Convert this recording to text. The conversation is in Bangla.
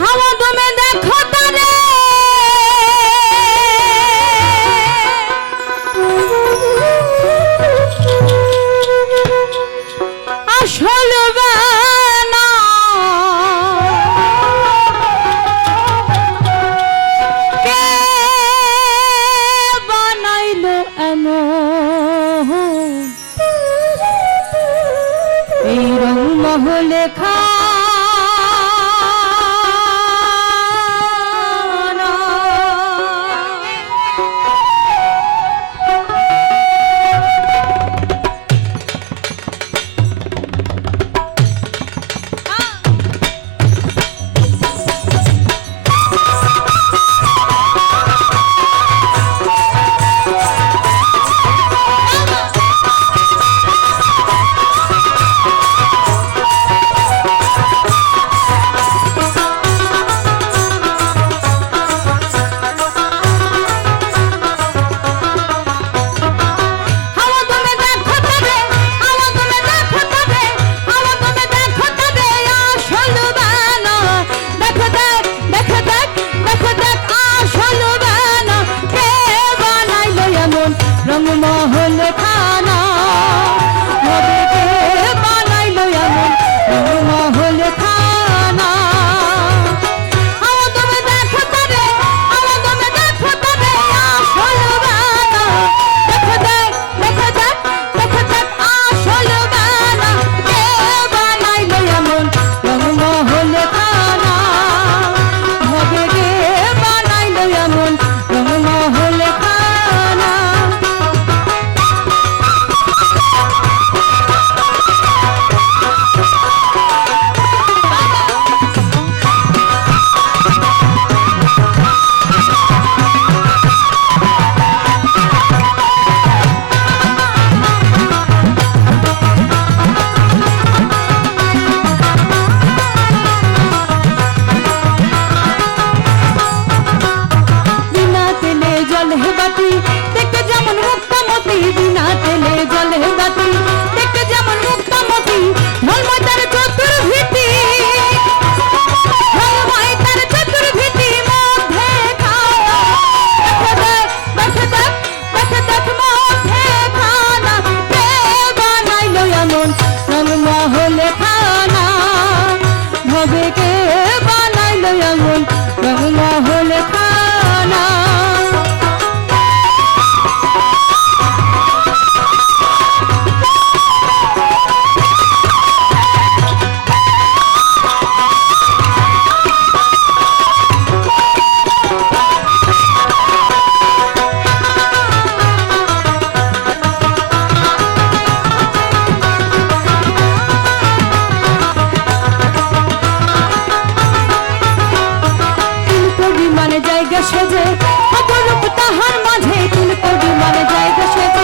হাওয়া দমে দেখো তারে আসল বানা কে বানাইলো এমন এই রং মহলে খা রংমহল খানা হবে কে বানাইলো এমন রংমহল খানা হাওয়া দমে দেখো তারে হাওয়া দমে দেখো তারে আসল বানা দেখো দেখ দেখো দেখ দেখো দেখ আসল বানা কে বানাইলো এমন রংমহল খানা হবে কে বানাইলো এমন রংমহল খানা দেখতে যেমন মুক্তামতি বিনা তেলে জলে বাতি দেখতে যেমন মুক্তামতি ঢলময় তার চতুর্ভীতি ঢলময় তার চতুর্ভীতি মধ্যে খানা দেখে দেখ দেখে দেখ মধ্যে খানা কে বানাইলো এমন রংমহল খানা ভবে কে বানাইলো এমন রংমহল খানা জায়গা সেজে অপরূপ তাহার মাঝে তুলকবি মানে জায়গা সেজে